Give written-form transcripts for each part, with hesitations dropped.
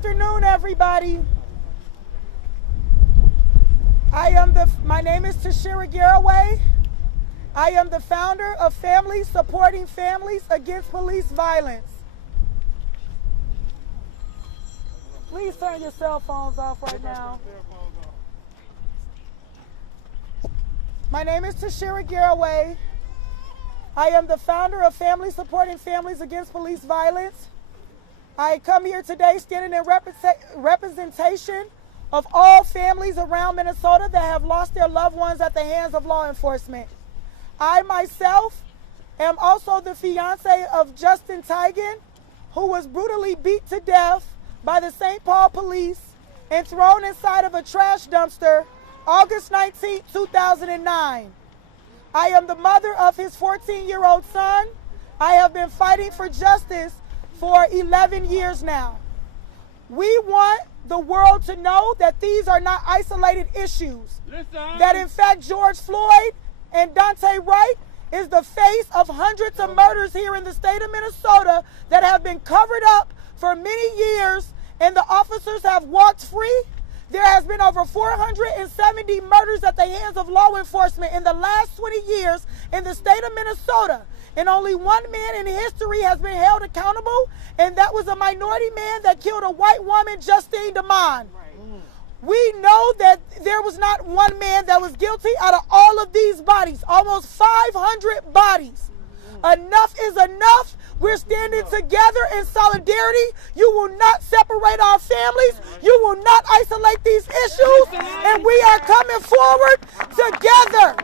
afternoon, everybody. My name is Tashira Garraway. I am the founder of Families Supporting Families Against Police Violence. Please turn your cell phones off right now. My name is Tashira Garraway. I am the founder of Families Supporting Families Against Police Violence. I come here today standing in representation of all families around Minnesota that have lost their loved ones at the hands of law enforcement. I myself am also the fiance of Justin Tigan, who was brutally beat to death by the St. Paul police and thrown inside of a trash dumpster August 19, 2009. I am the mother of his 14-year-old son. I have been fighting for justice for 11 years now. We want the world to know that these are not isolated issues. That in fact, George Floyd and Dante Wright is the face of hundreds of murders here in the state of Minnesota that have been covered up for many years, and the officers have walked free. There has been over 470 murders at the hands of law enforcement in the last 20 years in the state of Minnesota. And only one man in history has been held accountable, and that was a minority man that killed a white woman, Justine DeMond. We know that there was not one man that was guilty out of all of these bodies, almost 500 bodies. Enough is enough. We're standing together in solidarity. You will not separate our families. You will not isolate these issues. And we are coming forward together.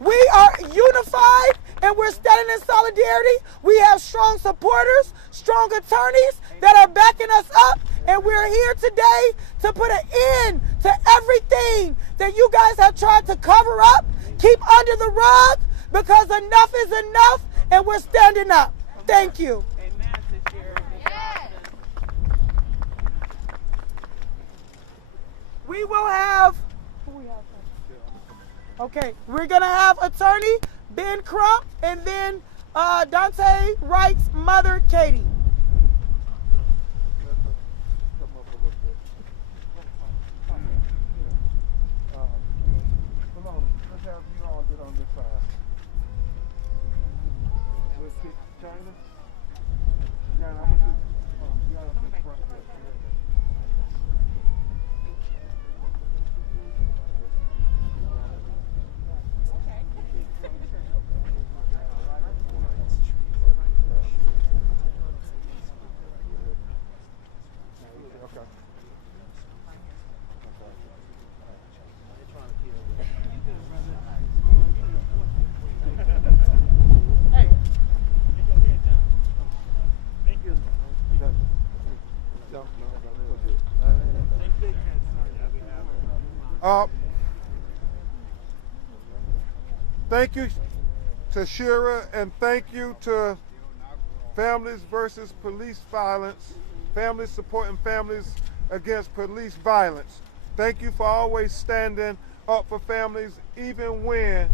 We are unified and we're standing in solidarity. We have strong supporters, strong attorneys that are backing us up. And we're here today to put an end to everything that you guys have tried to cover up, keep under the rug, because enough is enough, and we're standing up. Thank you. We will have, okay, we're going to have attorney Ben Crump and then Dante Wright's mother, Katie. Thank you, Tashira, and thank you to Families versus Police Violence, Families Supporting Families Against Police Violence. Thank you for always standing up for families even when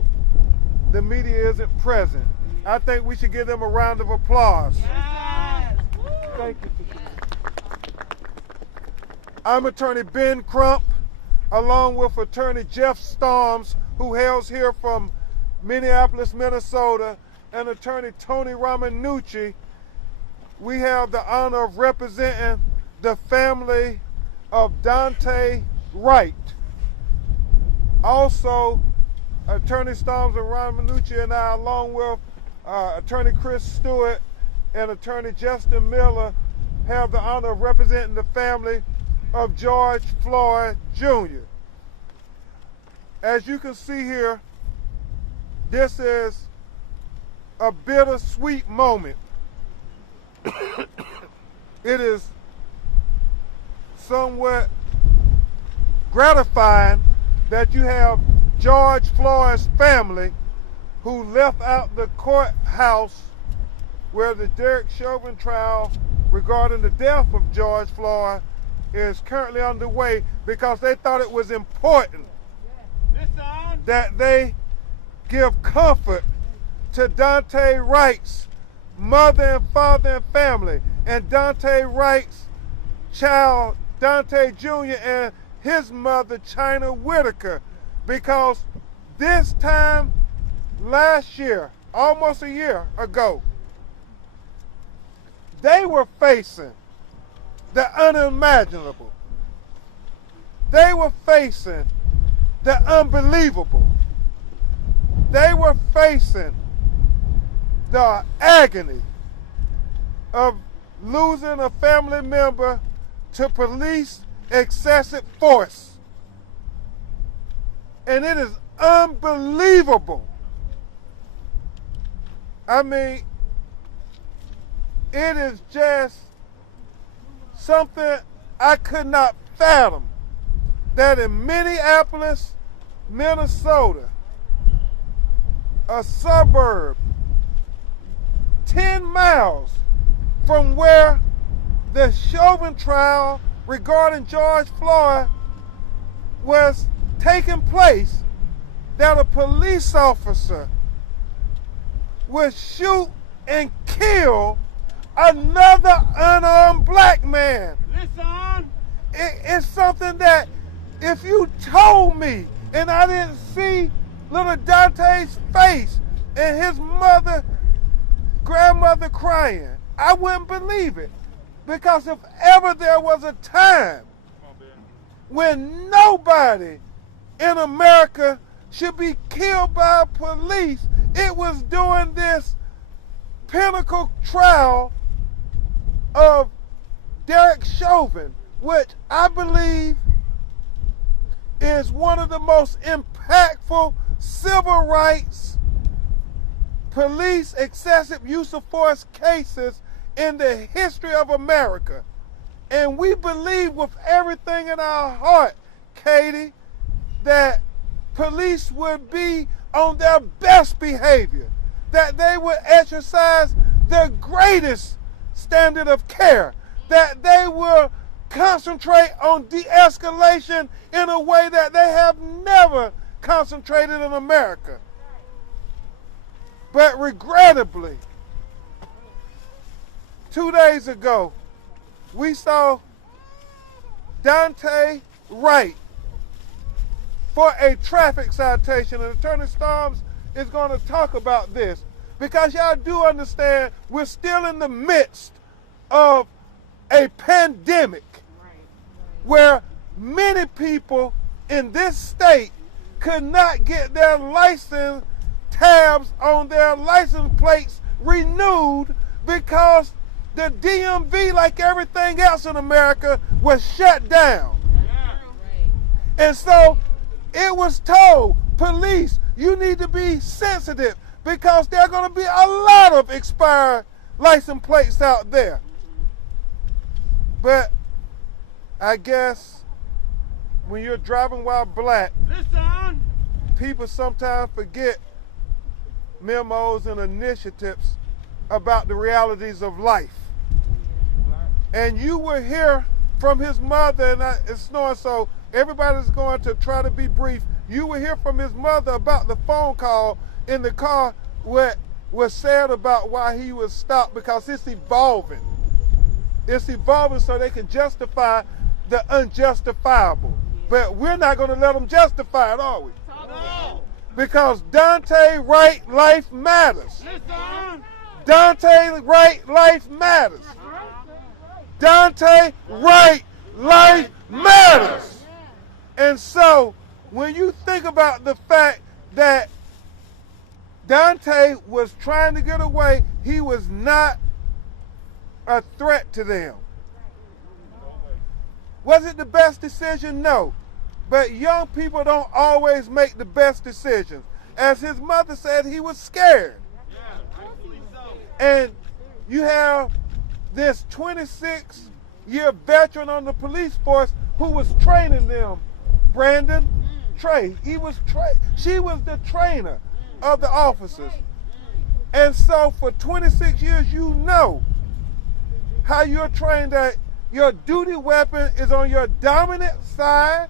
the media isn't present. I think we should give them a round of applause. Yes. Thank you, Tashira. I'm attorney Ben Crump, along with attorney Jeff Storms, who hails here from Minneapolis, Minnesota, and attorney Tony Romanucci. We have the honor of representing the family of Dante Wright. Also, attorney Storms and Romanucci and I, along with attorney Chris Stewart and attorney Justin Miller, have the honor of representing the family of George Floyd Jr. As you can see here, this is a bittersweet moment. It is somewhat gratifying that you have George Floyd's family, who left out the courthouse where the Derek Chauvin trial regarding the death of George Floyd is currently underway, because they thought it was important that they give comfort to Dante Wright's mother and father and family. and Dante Wright's child, Dante Jr., and his mother, China Whitaker, because this time last year, almost a year ago, they were facing the unimaginable. They were facing the unbelievable. They were facing the agony of losing a family member to police excessive force. And it is unbelievable. I mean, it is just something I could not fathom, that in Minneapolis, Minnesota, a suburb 10 miles from where the Chauvin trial regarding George Floyd was taking place, that a police officer would shoot and kill another unarmed black man. Listen! It's something that if you told me and I didn't see little Dante's face and his grandmother crying, I wouldn't believe it. Because if ever there was a time when nobody in America should be killed by police, it was during this pinnacle trial of Derek Chauvin, which I believe is one of the most impactful civil rights police excessive use of force cases in the history of America. And we believe with everything in our heart, Katie, that police would be on their best behavior, that they would exercise the greatest standard of care, that they will concentrate on de-escalation in a way that they have never concentrated in America. But regrettably, 2 days ago, we saw Dante Wright for a traffic citation, and Attorney Storms is going to talk about this, because y'all do understand we're still in the midst of a pandemic where many people in this state could not get their license tabs on their license plates renewed because the DMV, like everything else in America, was shut down. And so it was told, police, you need to be sensitive because there are going to be a lot of expired license plates out there. But I guess when you're driving while black, Listen! people sometimes forget memos and initiatives about the realities of life. And you will hear from his mother, and it's snowing, so everybody's going to try to be brief. You will hear from his mother about the phone call in the car, what was said about why he was stopped, because it's evolving. It's evolving so they can justify the unjustifiable. But we're not going to let them justify it, are we? No! Because Dante Wright life matters. Listen! Dante Wright life matters. Dante Wright life matters. And so when you think about the fact that Dante was trying to get away, he was not a threat to them. Was it the best decision? No. But young people don't always make the best decisions. As his mother said, he was scared. And you have this 26-year veteran on the police force who was training them, Brandon Trey. She was the trainer of the officers. And so for 26 years, you know how you're trained, that your duty weapon is on your dominant side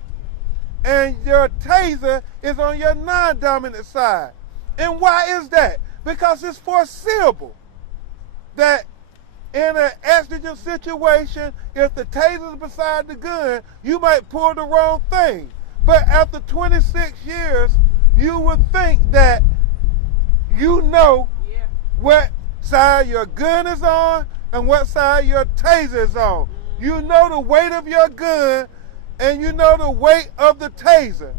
and your taser is on your non-dominant side. And why is that? Because it's foreseeable that in an exigent situation, if the taser's beside the gun, you might pull the wrong thing. But after 26 years, you would think that you know what side your gun is on and what side your taser is on. You know the weight of your gun and you know the weight of the taser.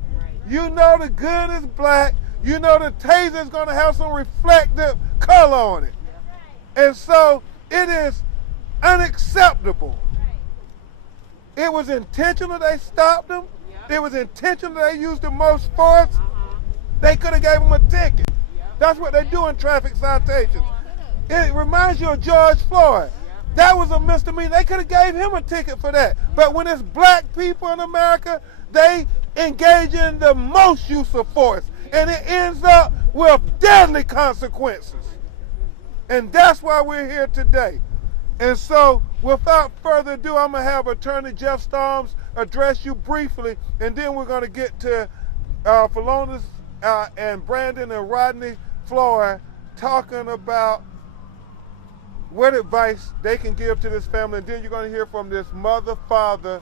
You know the gun is black. You know the taser is going to have some reflective color on it. And so it is unacceptable. It was intentional they stopped him. It was intentional they used the most force. They could have gave him a ticket. That's what they do in traffic citations. It reminds you of George Floyd. That was a misdemeanor. They could have gave him a ticket for that. But when it's black people in America, they engage in the most use of force. And it ends up with deadly consequences. And that's why we're here today. And so, without further ado, I'm going to have Attorney Jeff Storms address you briefly, and then we're going to get to Philonis and Brandon and Rodney Floyd talking about what advice they can give to this family. And then you're going to hear from this mother, father,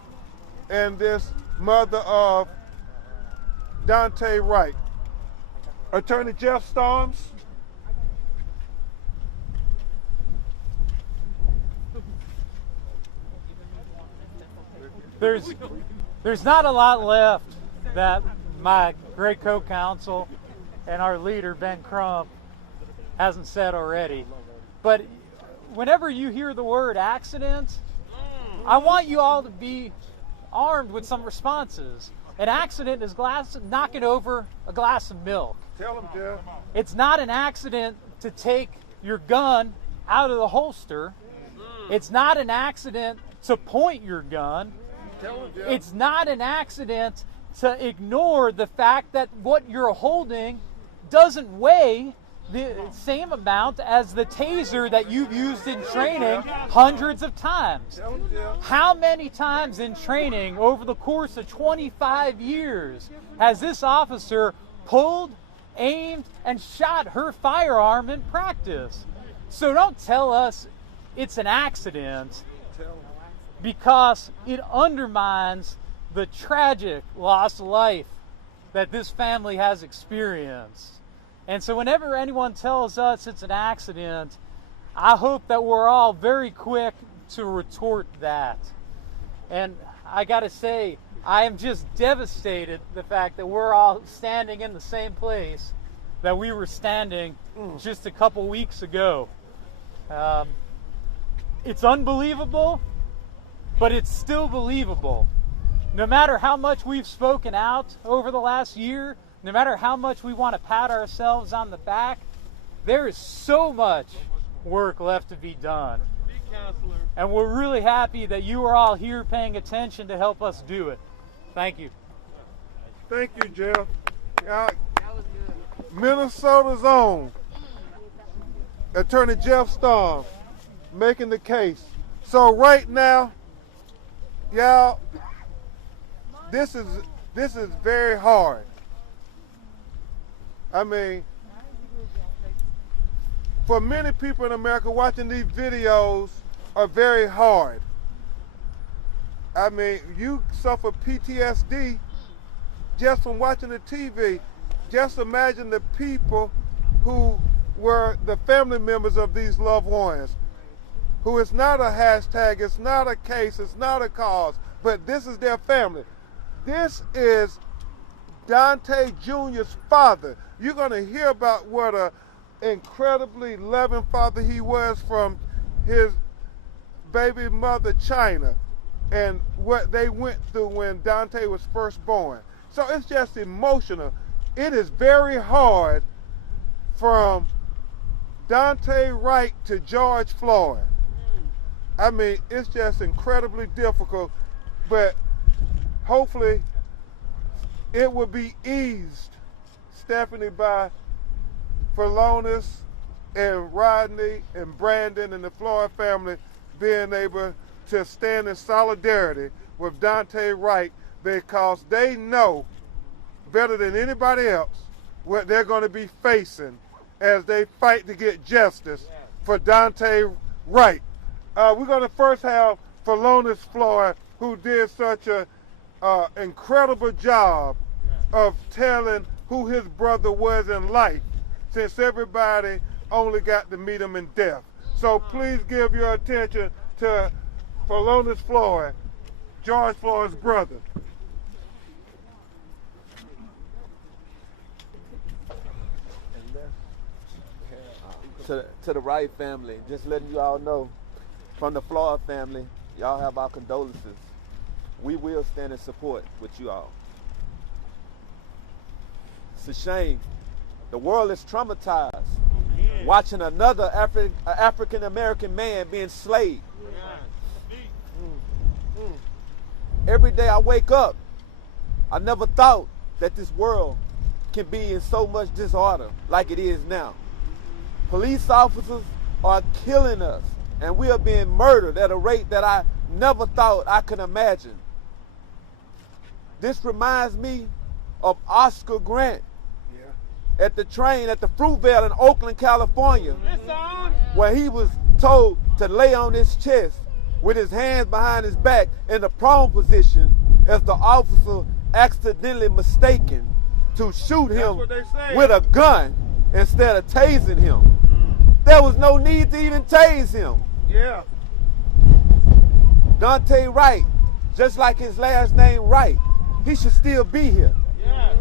and this mother of Daunte Wright. Attorney Jeff Storms. There's not a lot left that my great co-counsel and our leader, Ben Crump, hasn't said already. But whenever you hear the word accident, I want you all to be armed with some responses. An accident is knocking over a glass of milk. Tell them, Jeff. It's not an accident to take your gun out of the holster. It's not an accident to point your gun. It's not an accident to ignore the fact that what you're holding doesn't weigh the same amount as the taser that you've used in training hundreds of times. How many times in training over the course of 25 years has this officer pulled, aimed, and shot her firearm in practice? So don't tell us it's an accident, because it undermines the tragic loss of life that this family has experienced. And so whenever anyone tells us it's an accident, I hope that we're all very quick to retort that. And I gotta say, I am just devastated the fact that we're all standing in the same place that we were standing just a couple weeks ago. It's unbelievable, but it's still believable. No matter how much we've spoken out over the last year, no matter how much we want to pat ourselves on the back, there is so much work left to be done. And we're really happy that you are all here paying attention to help us do it. Thank you. Thank you, Jeff. Minnesota's own Attorney Jeff Storms making the case. So right now, y'all, this is very hard. I mean, for many people in America, watching these videos are very hard. I mean, you suffer PTSD just from watching the TV. Just imagine the people who were the family members of these loved ones, who it's not a hashtag, it's not a case, it's not a cause, but this is their family. This is Daunte Jr.'s father. You're going to hear about what an incredibly loving father he was from his baby mother, China, and what they went through when Daunte was first born. So it's just emotional. It is very hard from Daunte Wright to George Floyd. I mean, it's just incredibly difficult, but hopefully it will be eased, Stephanie, by Philonis and Rodney and Brandon and the Floyd family being able to stand in solidarity with Daunte Wright, because they know better than anybody else what they're going to be facing as they fight to get justice for Daunte Wright. We're going to first have Floyd Floyd, who did such an incredible job of telling who his brother was in life, since everybody only got to meet him in death. So please give your attention to Floyd Floyd, George Floyd's brother. To the Wright family, just letting you all know, from the Floyd family, y'all have our condolences. We will stand in support with you all. It's a shame. The world is traumatized watching another African American man being slaved. Every day I wake up, I never thought that this world can be in so much disorder like it is now. Police officers are killing us, and we are being murdered at a rate that I never thought I could imagine. This reminds me of Oscar Grant at the train at the Fruitvale in Oakland, California, where he was told to lay on his chest with his hands behind his back in the prone position as the officer accidentally mistaken to shoot him with a gun instead of tasing him. There was no need to even tase him. Yeah. Dante Wright, just like his last name Wright, he should still be here. Yeah.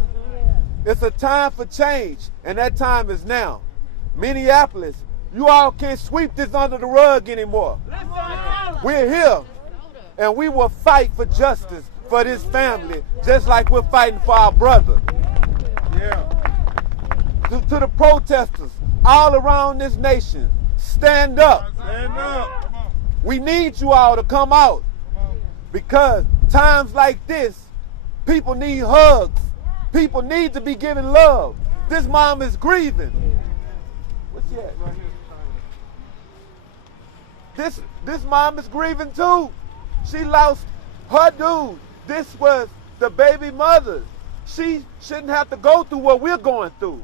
It's a time for change, and that time is now. Minneapolis, you all can't sweep this under the rug anymore. We're here, and we will fight for justice for this family, just like we're fighting for our brother. Yeah. To the protesters all around this nation, stand up. Stand up. We need you all to come out, because times like this, people need hugs. People need to be given love. This mom is grieving. What's that? This mom is grieving too. She lost her dude. This was the baby mother. She shouldn't have to go through what we're going through.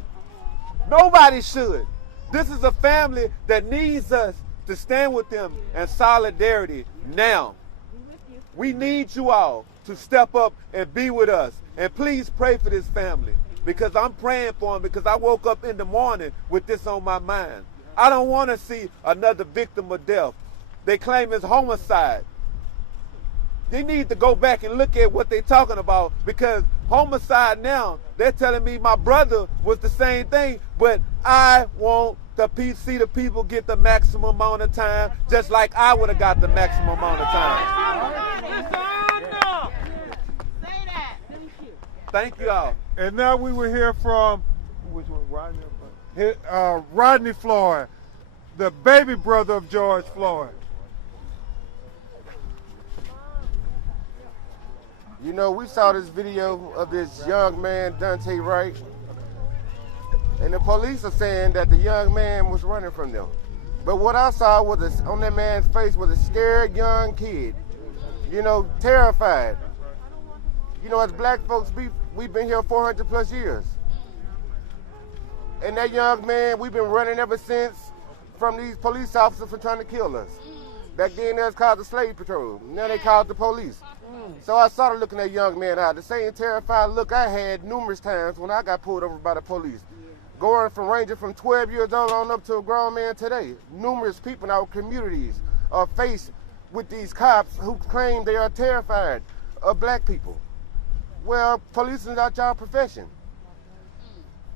Nobody should. This is a family that needs us to stand with them in solidarity now. We need you all to step up and be with us. And please pray for this family, because I'm praying for them, because I woke up in the morning with this on my mind. I don't want to see another victim of death. They claim it's homicide. They need to go back and look at what they're talking about, because homicide now, they're telling me my brother was the same thing, but I want to see the people get the maximum amount of time, just like I would have got the maximum amount of time. Thank you all. And now we will hear from which one, Rodney Floyd, the baby brother of George Floyd. You know, we saw this video of this young man, Dante Wright, and the police are saying that the young man was running from them. But what I saw was on that man's face was a scared young kid, you know, terrified. You know, as black folks, we've been here 400 plus years. And that young man, we've been running ever since from these police officers for trying to kill us. Back then, they was called the slave patrol. Now they called the police. So I started looking that young man out. The same terrified look I had numerous times when I got pulled over by the police. Ranging from 12 years old on up to a grown man today. Numerous people in our communities are faced with these cops who claim they are terrified of black people. Well, police is not your profession.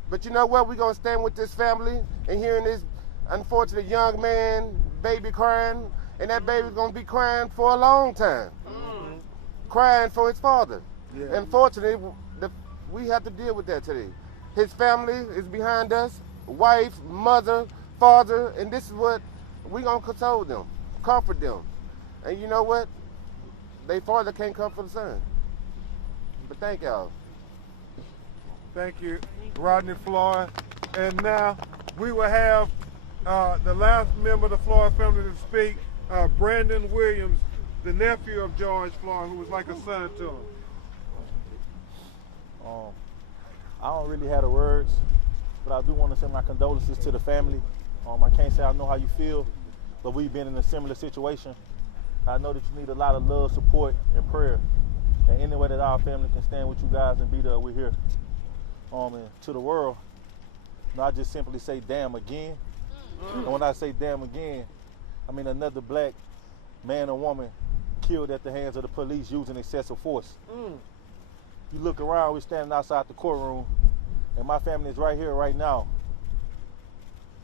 But you know what? We're going to stand with this family and hearing this unfortunate young man, baby crying, and that baby's going to be crying for a long time. Crying for his father. Yeah. Unfortunately, we have to deal with that today. His family is behind us, wife, mother, father, and this is what we're going to console them, comfort them. And you know what? Their father can't comfort the son. But thank y'all. Thank you, Rodney Floyd. And now we will have the last member of the Floyd family to speak, Brandon Williams, the nephew of George Floyd, who was like a son to him. I don't really have the words, but I do want to send my condolences to the family. I can't say I know how you feel, but we've been in a similar situation. I know that you need a lot of love, support, and prayer. And any way that our family can stand with you guys and be there, we're here. And to the world, I just simply say damn again. And when I say damn again, I mean another black man or woman killed at the hands of the police using excessive force. You look around, we're standing outside the courtroom, and my family is right here, right now,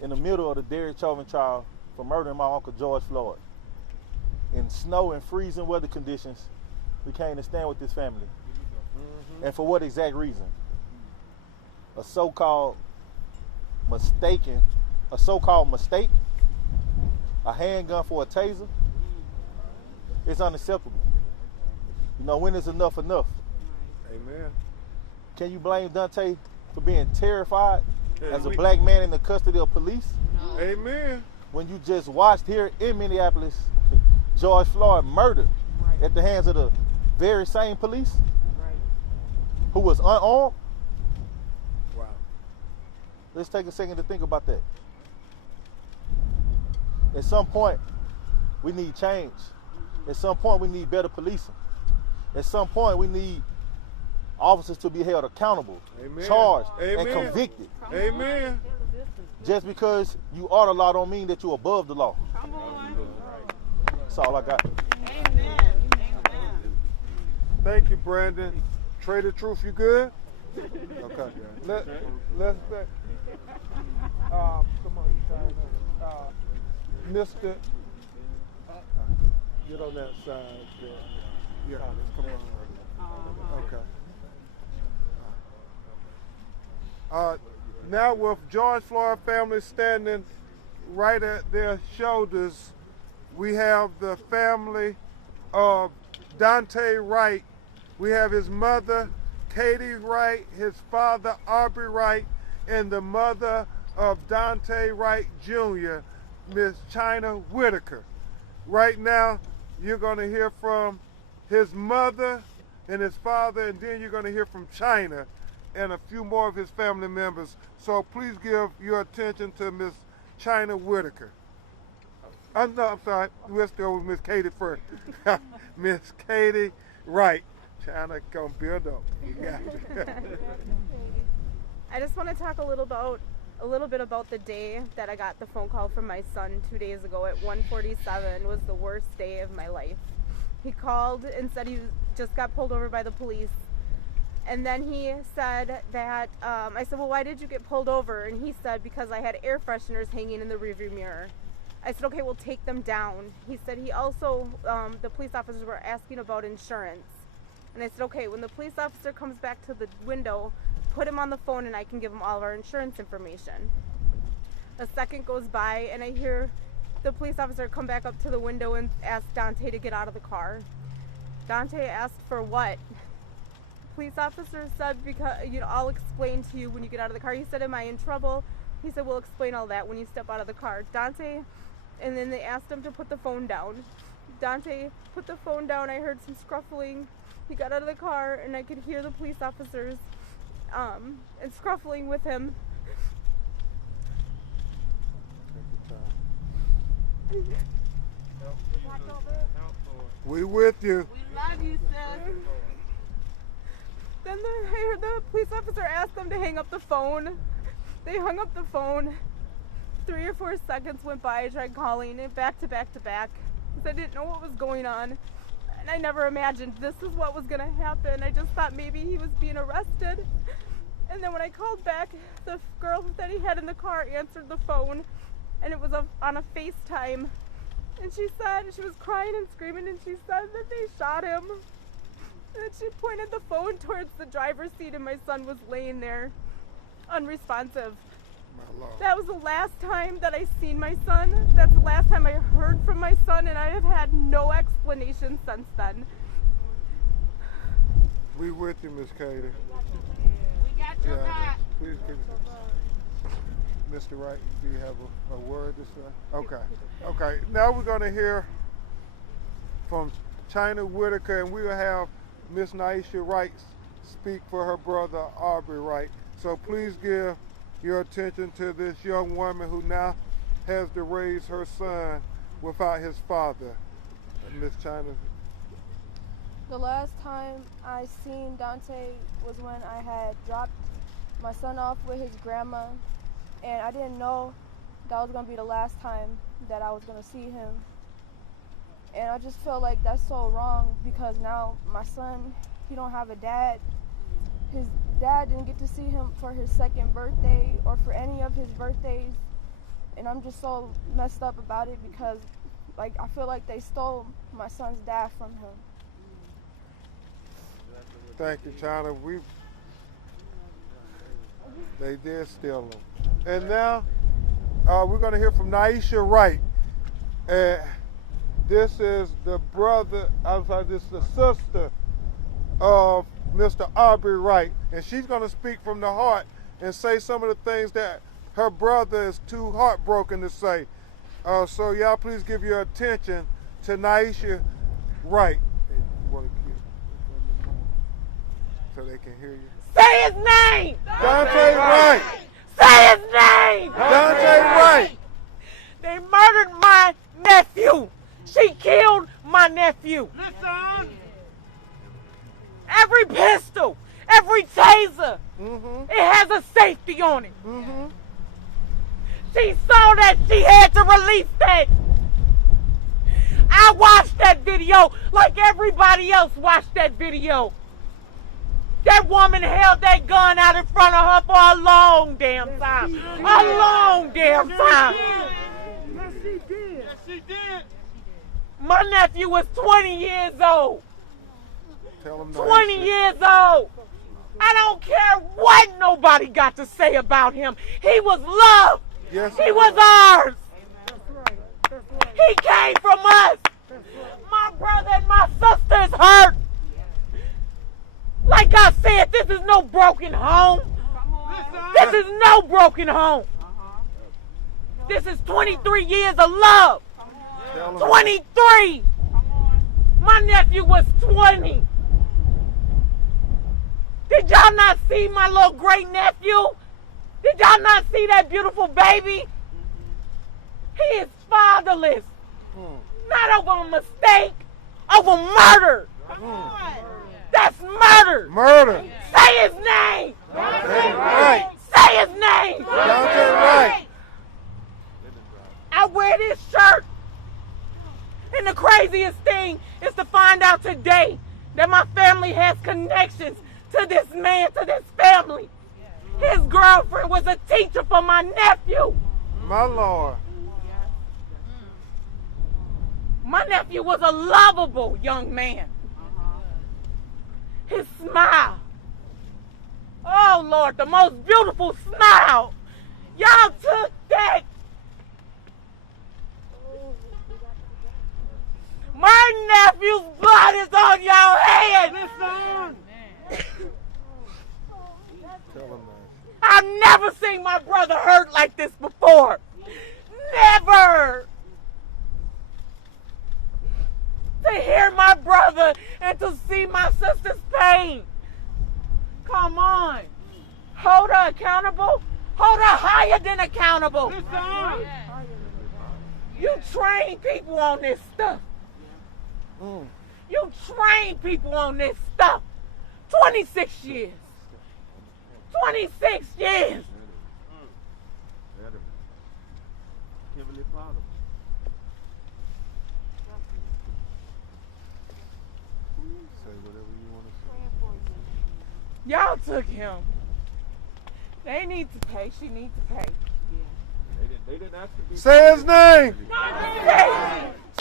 in the middle of the Derek Chauvin trial for murdering my uncle George Floyd. In snow and freezing weather conditions, we came to stand with this family. And for what exact reason? A so-called mistake, a handgun for a taser, it's unacceptable. You know, when is enough enough? Amen. Can you blame Dante for being terrified as a black man in the custody of police? Amen. When you just watched here in Minneapolis, George Floyd murdered at the hands of the very same police who was unarmed? Wow. Let's take a second to think about that. At some point, we need change. At some point, we need better policing. At some point, we need officers to be held accountable, Amen. charged, Amen. and convicted. Amen. Just because you are the law don't mean that you're above the law. Come on. That's all I got. Amen. Thank you, Brandon. Trader Truth, you good? Okay. Let's back. Come on, Mr. Get on that side there. Yeah, come on. Okay. Now with George Floyd family standing right at their shoulders, we have the family of Dante Wright. We have his mother, Katie Wright, his father, Aubrey Wright, and the mother of Dante Wright Jr., Miss China Whitaker. Right now, you're going to hear from his mother and his father, and then you're going to hear from China and a few more of his family members. So please give your attention to Miss China Whitaker. No, I'm sorry. We'll start with Miss Katie first. Miss Katie Wright. China, come build up. You got it. I just want to talk a little bit about the day that I got the phone call from my son 2 days ago at 1:47. Was the worst day of my life. He called and said he just got pulled over by the police. And then he said that, I said, well, why did you get pulled over? And he said, because I had air fresheners hanging in the rearview mirror. I said, okay, we'll take them down. He said he also, the police officers were asking about insurance. And I said, okay, when the police officer comes back to the window, put him on the phone and I can give him all of our insurance information. A second goes by and I hear the police officer come back up to the window and ask Dante to get out of the car. Dante asked for what? The police officer said, because, I'll explain to you when you get out of the car. He said, am I in trouble? He said, we'll explain all that when you step out of the car. Dante, and then they asked him to put the phone down. Dante put the phone down. I heard some scruffling. He got out of the car and I could hear the police officers and scruffling with him. We with you. We love you, sis. Then I heard the police officer ask them to hang up the phone. They hung up the phone. 3 or 4 seconds went by. I tried calling it back to back to back because I didn't know what was going on. And I never imagined this is what was going to happen. I just thought maybe he was being arrested. And then when I called back, the girl that he had in the car answered the phone, and it was on a FaceTime. And she said, she was crying and screaming, and she said that they shot him. And she pointed the phone towards the driver's seat, and my son was laying there, unresponsive. My Lord. That was the last time that I seen my son. That's the last time I heard from my son, and I have had no explanation since then. We with you, Miss Katie. We got your back. Please, Mr. Wright, do you have a word to say? Okay. Now we're going to hear from China Whitaker, and we will have Miss Naisha Wright speak for her brother Aubrey Wright. So please give your attention to this young woman who now has to raise her son without his father. Miss China. The last time I seen Dante was when I had dropped my son off with his grandma, and I didn't know that was going to be the last time that I was going to see him. And I just feel like that's so wrong, because now my son, he don't have a dad. His dad didn't get to see him for his second birthday or for any of his birthdays. And I'm just so messed up about it, because like I feel like they stole my son's dad from him. Thank you, China. They did steal him. And now we're going to hear from Naisha Wright. This is the this is the sister of Mr. Aubrey Wright. And she's going to speak from the heart and say some of the things that her brother is too heartbroken to say. So y'all please give your attention to Naisha Wright. So they can hear you. Say his name! Dante Wright! Say his name! Dante Wright! They murdered my nephew. She killed my nephew. Listen! Every pistol, every taser, it has a safety on it. She saw that she had to release that. I watched that video like everybody else watched that video. That woman held that gun out in front of her for a long damn time. A long damn time. Yes, she did. Yes, she did. My nephew was 20 years old. Tell him 20 years old. I don't care what nobody got to say about him. He was loved. Yes, he was ours. That's right. That's right. He came from us. My brother and my sister is hurt. Like I said, this is no broken home. This is no broken home. This is 23 years of love. 23. My nephew was 20. Did y'all not see my little great nephew? Did y'all not see that beautiful baby? He is fatherless. Not over a mistake, over murder. That's murder. Murder. Say his name. Dante Wright. Say his name. Dante Wright. I wear this shirt. And the craziest thing is to find out today that my family has connections to this man, to this family. His girlfriend was a teacher for my nephew. My Lord. My nephew was a lovable young man. His smile. Oh, Lord, the most beautiful smile. Y'all took that. My nephew's blood is on y'all hands. I've never seen my brother hurt like this before. Never. To hear my brother and to see my sister's pain. Come on. Hold her accountable. Hold her higher than accountable. You train people on this stuff. You train people on this stuff. 26 years. 26 years. Heavenly Father. Say whatever you want to say. Y'all took him. They need to pay. She needs to pay. They didn't ask to be. Say his name.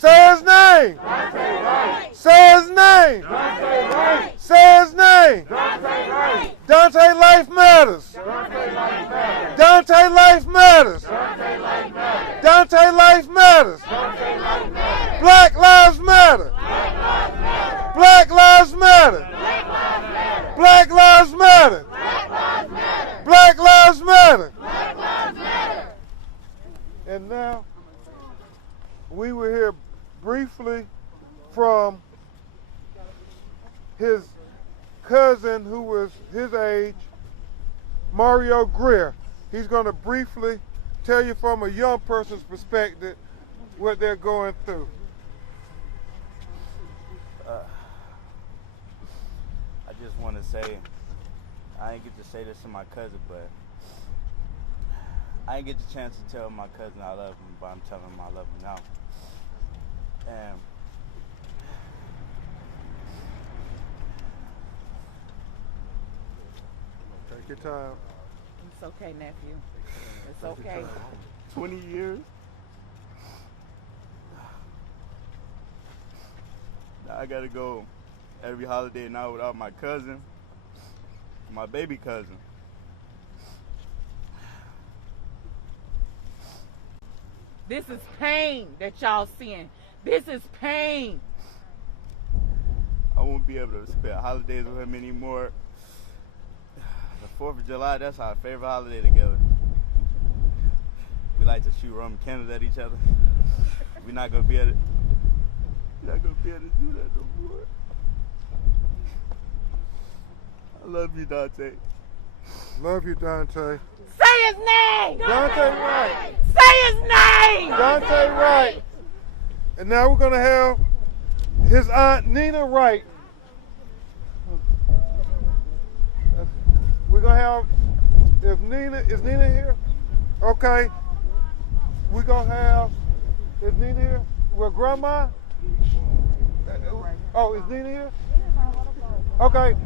Say Say his name. Say his name. Say his name. Dante Life Matters. Dante Life Matters. Dante Life Matters. Black Lives Matter. Black Lives Matter. Black Lives Matter. Black Lives Matter. And now we will hear briefly from his cousin who was his age, Mario Greer. He's going to briefly tell you from a young person's perspective what they're going through? I just want to say, I didn't get to say this to my cousin, but I didn't get the chance to tell my cousin I love him, but I'm telling him I love him now. And take your time. It's okay, nephew. It's okay. 20 years. Now I gotta go every holiday now without my cousin, my baby cousin. This is pain that y'all seeing. This is pain. I won't be able to spend holidays with him anymore. The 4th of July, that's our favorite holiday together. We like to shoot Roman candles at each other. We're not gonna be able to do that no more. I love you, Dante. Love you, Dante. Say his name! Dante Wright. Say his name! Dante Wright. And now we're going to have his aunt, Nina Wright. We're going to have, is Nina here? Okay. We're going to have, is Nina here? Well, Grandma? Oh, is Nina here? Okay.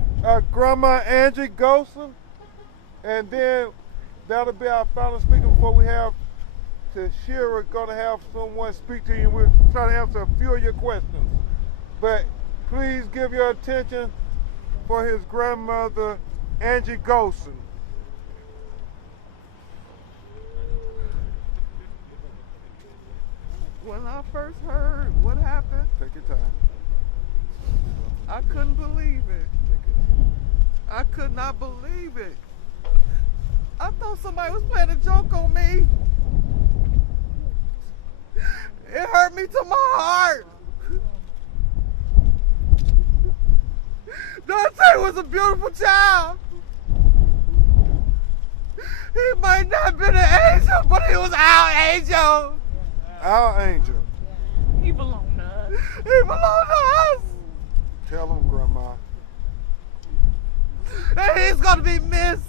Grandma Angie Golson. And then that'll be our final speaker before we have Shira going to have someone speak to you. We'll try to answer a few of your questions. But please give your attention for his grandmother, Angie Golson. When I first heard what happened, Take your time. I couldn't believe it. I could not believe it. I thought somebody was playing a joke on me. It hurt me to my heart. Dante was a beautiful child. He might not have been an angel, but he was our angel. Our angel. He belonged to us. He belonged to us. Tell him, Grandma. And he's going to be missed.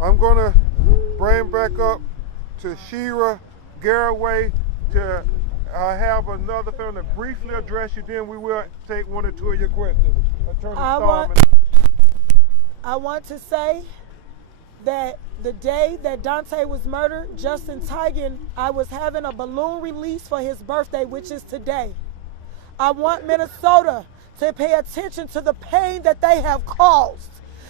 I'm going to bring back up to Shira Garraway to have another family briefly address you. Then we will take one or two of your questions. Attorney Starman. I want to say that the day that Dante was murdered, Justin Tigan, I was having a balloon release for his birthday, which is today. I want Minnesota to pay attention to the pain that they have caused.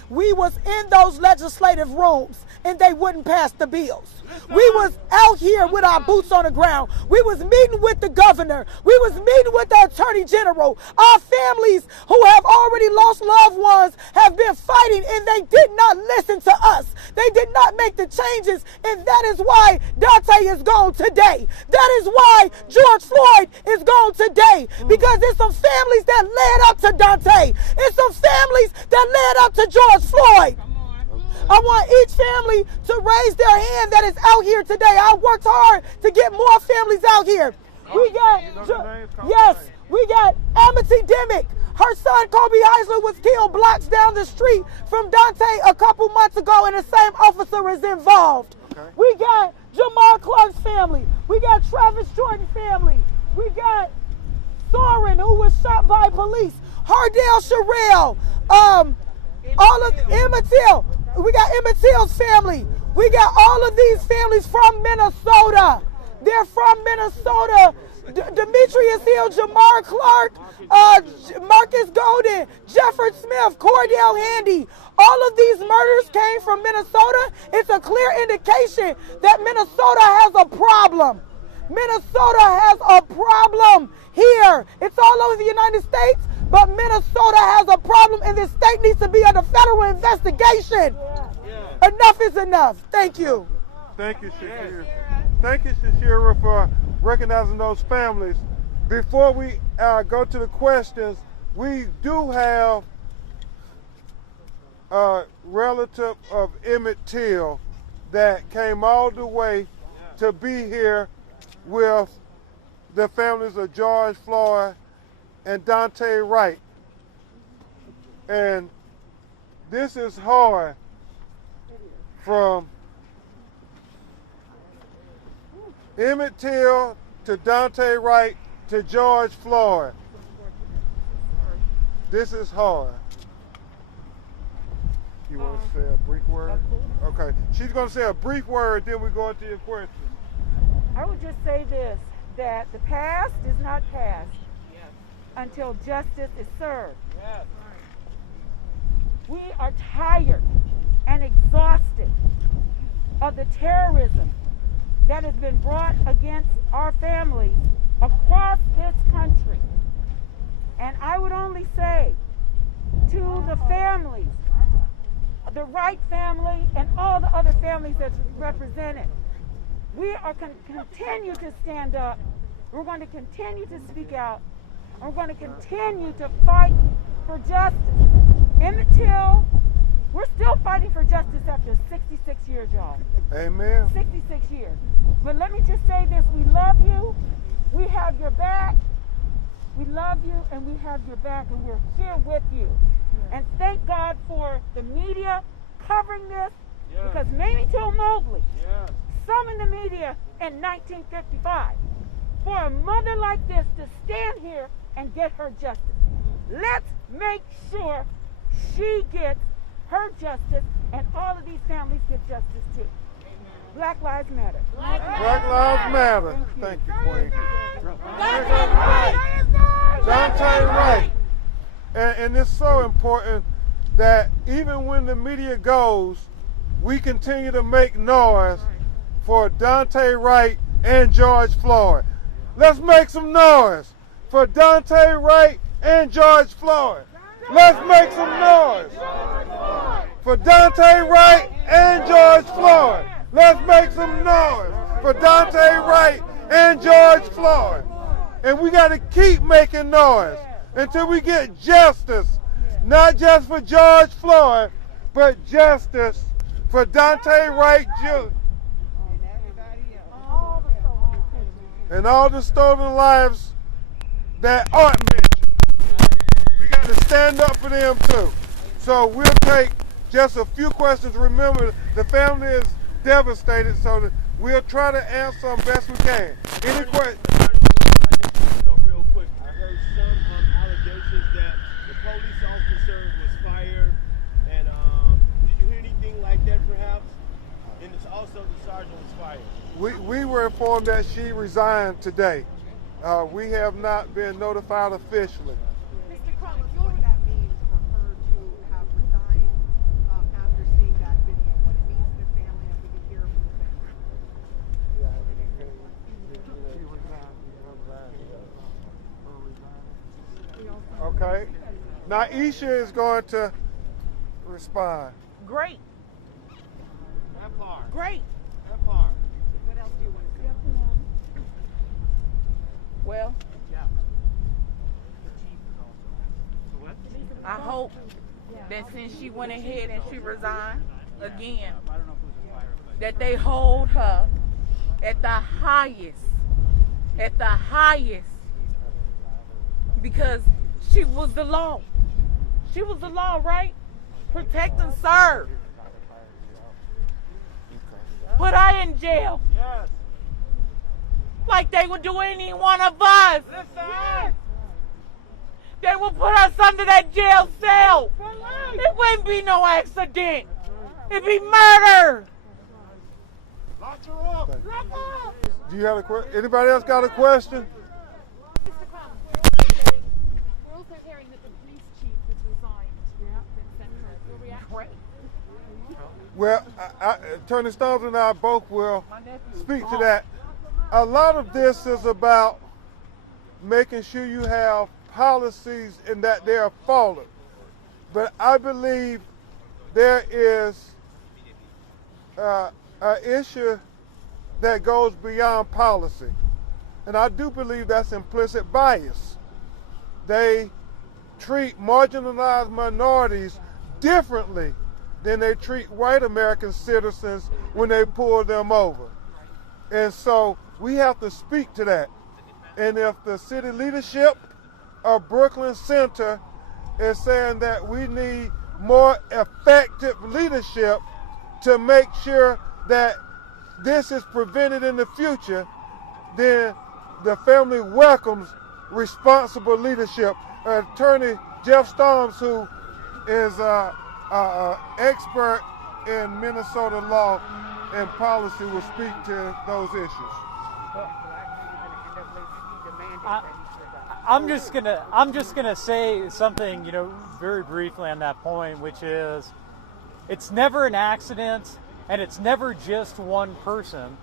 We was in those legislative rooms and they wouldn't pass the bills. We was out here with our boots on the ground. We was meeting with the governor. We was meeting with the attorney general. Our families who have already lost loved ones have been fighting and they did not listen to us. They did not make the changes, and that is why Dante is gone today. That is why George Floyd is gone today, because it's some families that led up to Dante. It's some families that led up to George Floyd. I want each family to raise their hand that is out here today. I worked hard to get more families out here. We got, yes, we got Amity Dimick. Her son, Kobe Heisler, was killed blocks down the street from Dante a couple months ago, and the same officer is involved. Okay. We got Jamar Clark's family. We got Travis Jordan's family. We got Soren, who was shot by police. Hardell Sherrill. All of Emmett Till. We got Emmett Till's family. We got all of these families from Minnesota. They're from Minnesota. Demetrius Hill, Jamar Clark, Marcus Golden, Jeffrey Smith, Cordell Handy. All of these murders came from Minnesota. It's a clear indication that Minnesota has a problem. Minnesota has a problem here. It's all over the United States, But Minnesota has a problem and this state needs to be under federal investigation. Enough is enough. Thank you. Thank you, Shakira. Thank you, Shakira, for recognizing those families. Before we go to the questions, we do have a relative of Emmett Till that came all the way to be here with the families of George Floyd and Dante Wright. And this is hard from Emmett Till to Dante Wright to George Floyd. This is hard. You want to say a brief word? Okay. She's going to say a brief word, then we go into your questions. I would just say this, that the past is not past until justice is served. We are tired and exhausted of the terrorism that has been brought against our families across this country. And I would only say to the families, the Wright family and all the other families that's represented, we are going to continue to stand up. We're going to continue to speak out. We're going to continue to fight for justice. Emmett Till, we're still fighting for justice after 66 years, y'all. Amen. 66 years. But let me just say this, we love you. We have your back. We love you and we have your back and we're here with you. And thank God for the media covering this because Mamie Till Mobley summoned the media in 1955 for a mother like this to stand here and get her justice. Let's make sure she gets her justice and all of these families get justice too. Black Lives Matter. Black Lives Matter. Thank you, Queen. Dante Wright. And it's so important that even when the media goes, we continue to make noise for Dante Wright and George Floyd. Let's make some noise for Dante Wright and George Floyd. Let's make some noise for Dante Wright and George Floyd. Let's make some noise for Dante Wright and George Floyd. And we got to keep making noise until we get justice, not just for George Floyd, but justice for Dante Wright Jr. and all the stolen lives that aren't mentioned. We got to stand up for them too. So we'll take just a few questions. Remember, the family is devastated, so that we'll try to answer them best we can. Any questions? Real quick, I heard some allegations that the police officer was fired, and did you hear anything like that perhaps? And it's also the sergeant was fired. We were informed that she resigned today. We have not been notified officially. Mr. Crump, what would that mean for her to have resigned after seeing that video? What it means to the family, if we could hear from the family. Okay. Now Isha is going to respond. Great. That part. Great. That part. What else do you want to say? Well, I hope that since she went ahead and she resigned again, that they hold her at the highest, because she was the law. She was the law, right? Protect and serve. Put her in jail. Yes. Like they would do any one of us. Listen. They would put us under that jail cell. It wouldn't be no accident. It'd be murder. Lock her up. Lock her up. Do you have a question? Anybody else got a question? Mr. Crump, we're also hearing that the police chief has resigned. Your reaction? Well, Attorney Stones and I both will speak to that. A lot of this is about making sure you have policies and that they are followed. But I believe there is an issue that goes beyond policy. And I do believe that's implicit bias. They treat marginalized minorities differently than they treat white American citizens when they pull them over. And so we have to speak to that. And if the city leadership of Brooklyn Center is saying that we need more effective leadership to make sure that this is prevented in the future, then the family welcomes responsible leadership. Attorney Jeff Storms, who is an expert in Minnesota law and policy, will speak to those issues. I'm just gonna say something, very briefly on that point, which is, it's never an accident, and it's never just one person.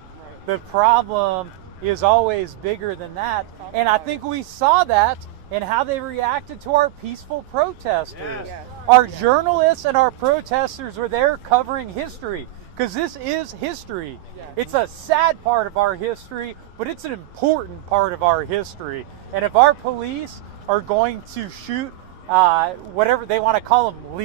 The problem is always bigger than that, and I think we saw that in how they reacted to our peaceful protesters. Yes. Our journalists and our protesters were there covering history, because this is history. It's a sad part of our history, but it's an important part of our history. And if our police are going to shoot whatever they want to call them,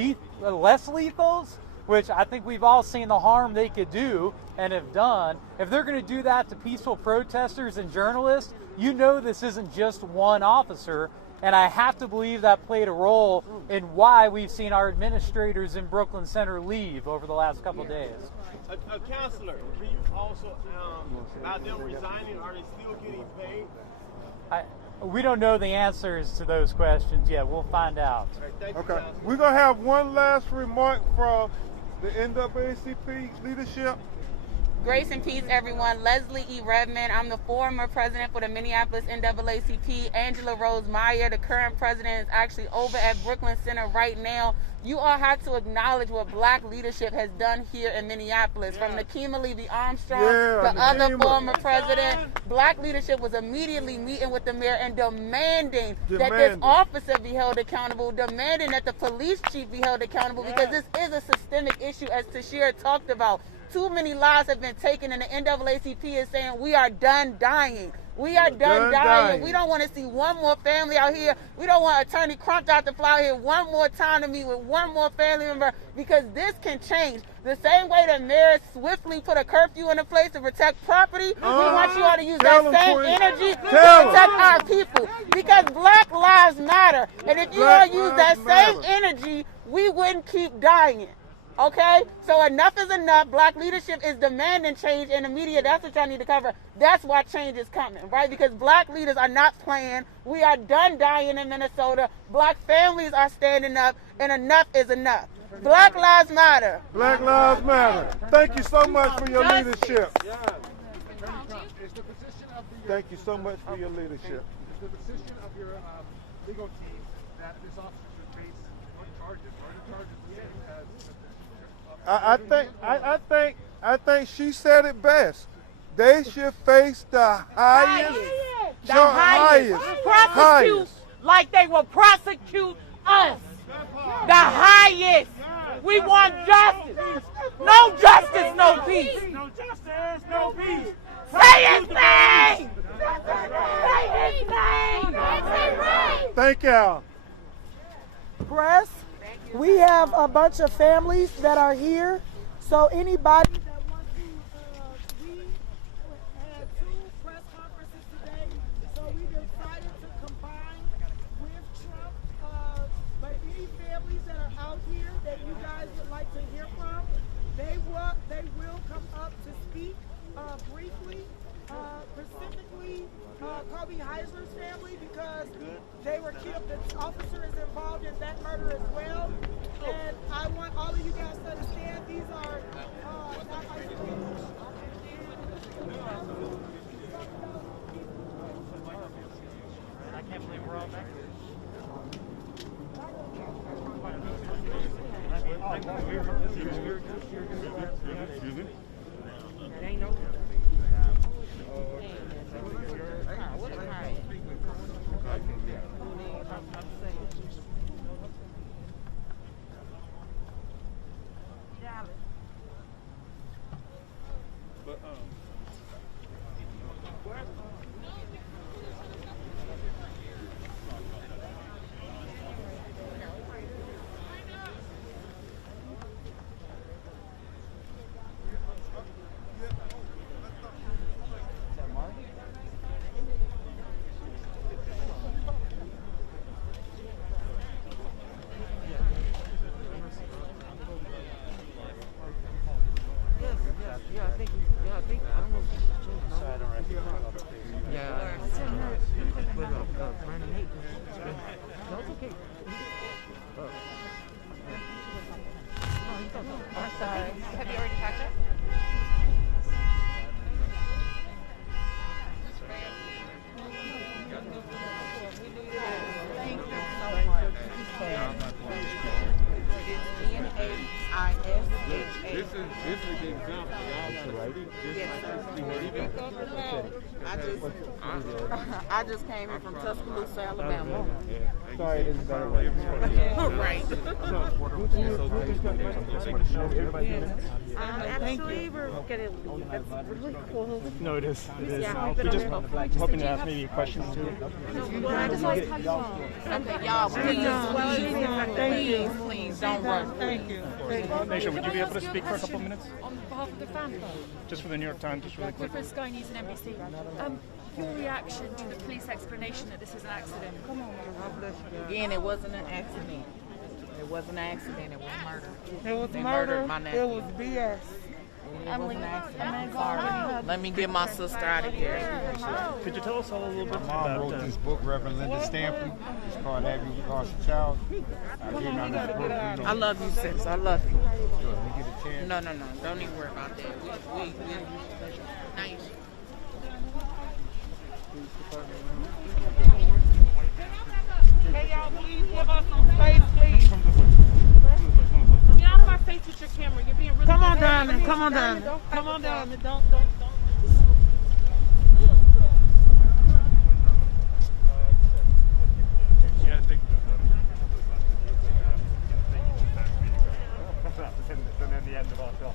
less lethals, which I think we've all seen the harm they could do and have done, if they're going to do that to peaceful protesters and journalists, this isn't just one officer. And I have to believe that played a role in why we've seen our administrators in Brooklyn Center leave over the last couple of days. A counselor, can you also, about them resigning, are they still getting paid? We don't know the answers to those questions yet. We'll find out. Okay. We're going to have one last remark from the NAACP leadership. Grace and peace, everyone. Leslie E. Redmond. I'm the former president for the Minneapolis NAACP. Angela Rose Meyer, the current president, is actually over at Brooklyn Center right now. You all have to acknowledge what black leadership has done here in Minneapolis. From Nakima Levy-Armstrong to other former presidents, black leadership was immediately meeting with the mayor and demanding that this officer be held accountable, demanding that the police chief be held accountable, because this is a systemic issue, as Tashira talked about. Too many lives have been taken, and the NAACP is saying we are done dying. We are done dying. We don't want to see one more family out here. We don't want Attorney Crump to fly out here one more time to meet with one more family member, because this can change. The same way the mayor swiftly put a curfew into place to protect property, we want you all to use that same energy to protect our people, because Black Lives Matter. And if you all use that same energy, we wouldn't keep dying. Okay? So enough is enough. Black leadership is demanding change in the media. That's what y'all need to cover. That's why change is coming, right? Because black leaders are not playing. We are done dying in Minnesota. Black families are standing up, and enough is enough. Black Lives Matter. Black Lives Matter. Thank you so much for your leadership. Thank you so much for your leadership. Is the position of your legal team that this officer should face charges? Are the charges the same as? I think she said it best. They should face the highest. Prosecute like they will prosecute us. The highest. We want justice. No justice, no peace. No justice, no peace. Say his name. Say his name. Thank y'all. Press. We have a bunch of families that are here, so anybody that wants to, we had 2 press conferences today, so we decided to combine with Trump, but any families that are out here that you guys would like to hear from, they will come up to speak briefly, specifically Kobe Heisler's family, because they were killed. The officer is involved in that murder as well. And I want all of you guys to understand these are not isolated. I can't believe we're all back here. Excuse me? I just came in from Tuscaloosa, Alabama. Sorry, it isn't better. Right. Actually, we're gonna leave. It's really cold. No, it is. It is. Yeah. We're just hoping to ask maybe a question or two. Well, I just like how you are. Okay, y'all, please don't rush. Thank you. Nation, would you be able to speak for a couple of minutes? On behalf of the family, Just for the New York Times, just really quick. for Sky News and NBC, your reaction to the police explanation that this is an accident? Again, it wasn't an accident. It wasn't an accident. It was murder. It was They murder. murdered my nephew. It was BS. Emily, let me get my sister out of here. Could you tell us all a little bit My mom about wrote this book, Reverend Linda Stanford. It's called Having You Lost a Child. I didn't know this book. I love you, sis. I love you. Sure, we get a chance. No. Don't even worry about that. We nice. Can y'all please give us some space, please? Get out of my face with your camera. You're being really Come on, disrespectful. darling. Come on, darling. Come on, darling. Don't. Yeah, I think. And then the end of our film.